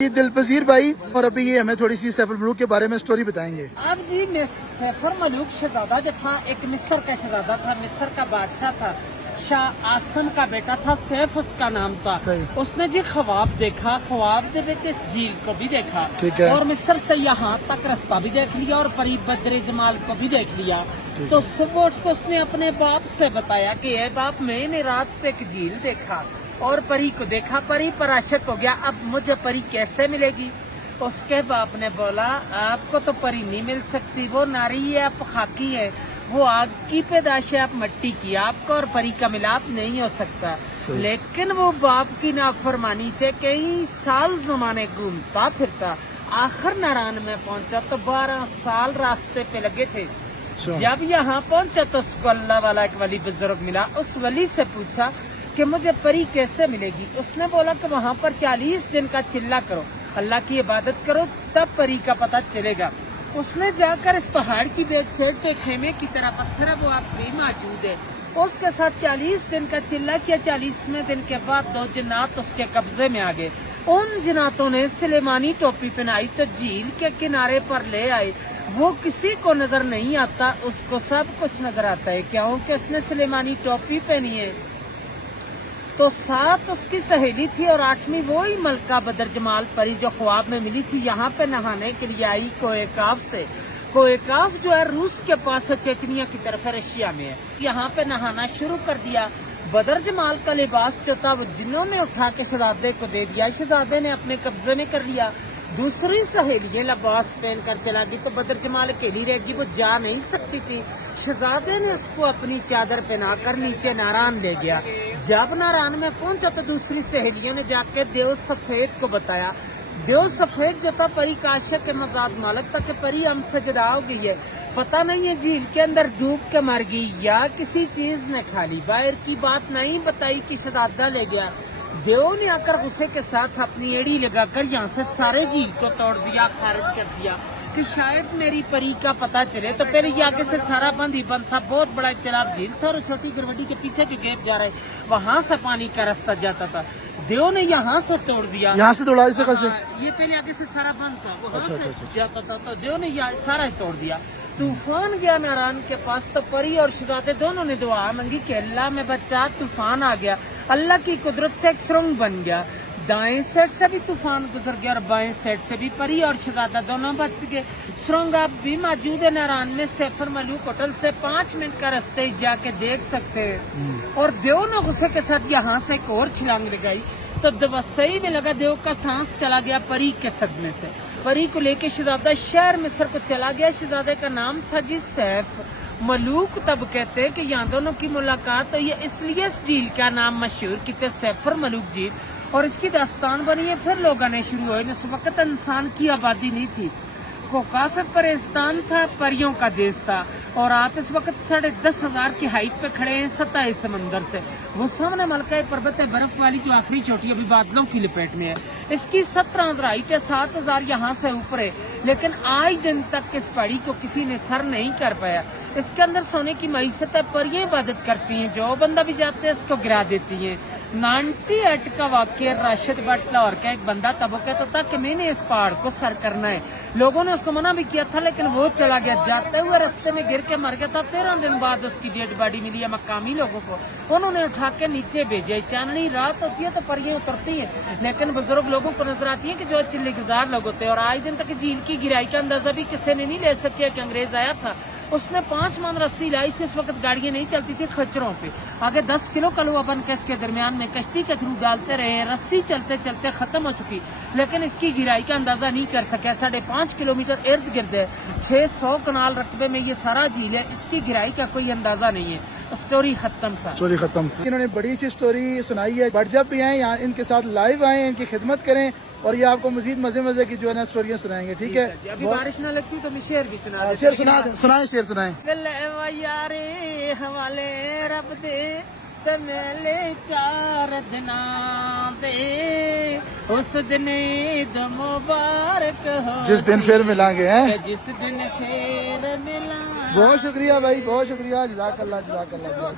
दिलपजीर भाई, और अभी ये हमें थोड़ी सी सैफ मलूक के बारे में स्टोरी बताएंगे। अब जी सैफ मलूक शहजादा जो था, एक मिस्र का शहजादा था, मिस्र का बादशाह था, शाह आसम का बेटा था, सैफ उसका नाम था। उसने जी ख्वाब देखा, ख्वाब दे विच इस झील को भी देखा और मिस्र से यहाँ तक रास्ता भी देख लिया और परी बद्र जमाल को भी देख लिया। तो सुबह उठ को उसने अपने बाप से बताया कि ए बाप, मैंने रात पे एक झील देखा और परी को देखा, परी पर आशिक हो गया, अब मुझे परी कैसे मिलेगी? उसके बाप ने बोला, आपको तो परी नहीं मिल सकती, वो नारी है, आप खाकी है, वो आग की पैदाश है, आप मट्टी की, आपका और परी का मिलाप नहीं हो सकता। लेकिन वो बाप की नाफरमानी से कई साल जमाने घूमता फिरता आखिर नारायण में पहुंचा तो 12 साल रास्ते पे लगे थे। जब यहाँ पहुंचा तो उसको अल्लाह वाला एक वली बुजुर्ग मिला। उस वली से पूछा कि मुझे परी कैसे मिलेगी? उसने बोला कि वहाँ पर 40 दिन का चिल्ला करो, अल्लाह की इबादत करो, तब परी का पता चलेगा। उसने जाकर इस पहाड़ की बैक साइड पे खेमे की तरह पत्थर है, वो आप भी मौजूद है, उसके साथ 40 दिन का चिल्ला किया। 40वें दिन के बाद 2 जिन्नात उसके कब्जे में आ गए। उन जिन्नातों ने सुलेमानी टोपी पहनाई तो झील के किनारे पर ले आए। वो किसी को नजर नहीं आता, उसको सब कुछ नजर आता है, क्योंकि उसने सुलेमानी टोपी पहनी है। तो 7 उसकी सहेली थी और 8वीं वही मलका बदर जमाल परी जो ख्वाब में मिली थी। यहाँ पे नहाने के लिए आई कोएकाफ से। कोएकाफ जो है रूस के पास है, चेचनिया की तरफ है, रशिया में है। यहाँ पे नहाना शुरू कर दिया। बदर जमाल का लिबास जो था वो जिन्होंने उठा के शहजादे को दे दिया, शहजादे ने अपने कब्जे में कर लिया। दूसरी सहेली लिबास पहन कर चला गई तो बदर जमाल अकेली रह गई, वो जा नहीं सकती थी। शहजादे ने उसको अपनी चादर पहना कर नीचे नारायण ले गया। जब नारायण में पहुंचा तो दूसरी सहेलियों ने जाके देव सफेद को बताया। देव सफेद जो था परी का आशिक के मजाद मालिक था कि परी हमसे जुदा हो गई है, पता नहीं है झील के अंदर डूब के मर गई या किसी चीज ने खा ली। बाहर की बात नहीं बताई कि शहजादा ले गया। देव ने आकर गुस्से के साथ अपनी एड़ी लगाकर यहाँ से सारे झील को तोड़ दिया, खारिज कर दिया कि शायद मेरी परी का पता चले। तो पहले ये आगे से सारा बंद ही बंद था, बहुत बड़ा तालाब झील था और छोटी गिरवटी के पीछे जो गेप जा रहे वहां से पानी का रास्ता जाता था। देव ने यहाँ से तोड़ दिया, यहाँ से तोड़ा इसे कैसे? ये पहले आगे से सारा बंद था, वहाँ से जाता था, तो देव ने सारा ही तोड़ दिया। तूफान गया नारायण के पास तो परी और शहजादे दोनों ने दुआ मांगी कि अल्लाह में बच्चा, तूफान आ गया। अल्लाह की कुदरत से एक सुरंग बन गया, दाएं साइड से भी तूफान गुजर गया और बाएं साइड से भी। परी और शहजादा दोनों बच गए। सुरंग अब भी मौजूद है नारायण में, सैफ मलूक होटल से 5 मिनट का रास्ते जाके देख सकते हैं। और देव ने गुस्से के साथ यहाँ से एक और छलांग लगाई तो सही में लगा देव का सांस चला गया परी के सदमे से। परी को लेके शहजादा शहर मिस्र को चला गया। शहजादे का नाम था जी सैफ मलूक। तब कहते हैं कि यहाँ दोनों की मुलाकात तो ये इसलिए इस झील का नाम मशहूर किते सैफर मलूक झील, और इसकी दास्तान बनी है। फिर लोग आने शुरू हुए। उस वक्त इंसान की आबादी नहीं थी, काफी परेशान था, परियों का देश था। और आप इस वक्त 10,500 की हाइट पे खड़े हैं सतह समंदर से। वो सामने मलका पर्वत है, बर्फ वाली जो आखिरी चोटी अभी बादलों की लपेट में है। इसकी 17 हाइट है, 7,000 यहाँ से ऊपर है। लेकिन आज दिन तक इस पहाड़ी को किसी ने सर नहीं कर पाया। इसके अंदर सोने की मैसत है, परियां इबादत करती हैं, जो बंदा भी जाते हैं इसको गिरा देती हैं। 98 का वाक्य राशिद भट्ट लाहौर का एक बंदा तब कहता था कि मैंने इस पहाड़ को सर करना है। लोगों ने उसको मना भी किया था, लेकिन वो चला गया। जाते हुए रास्ते में गिर के मर गया था। 13 दिन बाद उसकी डेड बॉडी मिली है मकामी लोगों को, उन्होंने उठा के नीचे भेजा। चांदनी रात होती है तो परियां उतरती हैं, लेकिन बुजुर्ग लोगों को नजर आती है कि जो चिल्ली गुजार लोग होते हैं। और आज दिन तक झील की गिराई का अंदाजा भी किसी ने नहीं ले सकिया कि अंग्रेज आया था, उसने 5 मन रस्सी लाई थी। उस वक्त गाड़ियां नहीं चलती थी खच्चरों पे, आगे 10 किलो कलवा बन के इसके दरमियान में कश्ती के थ्रू डालते रहे। रस्सी चलते चलते खत्म हो चुकी, लेकिन इसकी गिराई का अंदाजा नहीं कर सके। 5.5 किलोमीटर इर्द गिर्द है, 600 कनाल रकबे में ये सारा झील है, इसकी गिराई का कोई अंदाजा नहीं है। स्टोरी खत्म सा, स्टोरी खत्म। इन्होंने बड़ी अच्छी स्टोरी सुनाई है। बट जब भी आए यहाँ इनके साथ लाइव आए, इनकी खिदमत करें और ये आपको मजीद मजे की जो है ना स्टोरियाँ सुनाएंगे। ठीक है, अभी बारिश ना लगती तो मैं शेर भी सुना शेर सुनाए शेर सुनाए। यारे हवाले रब दे ते मेले 4 दिना दे, उस दिन ईद मुबारक हो, जिस दिन फिर मिलांगे हैं, जिस दिन फिर मिला। बहुत शुक्रिया भाई, बहुत शुक्रिया। जज़ाकल्लाह जज़ाकल्लाह।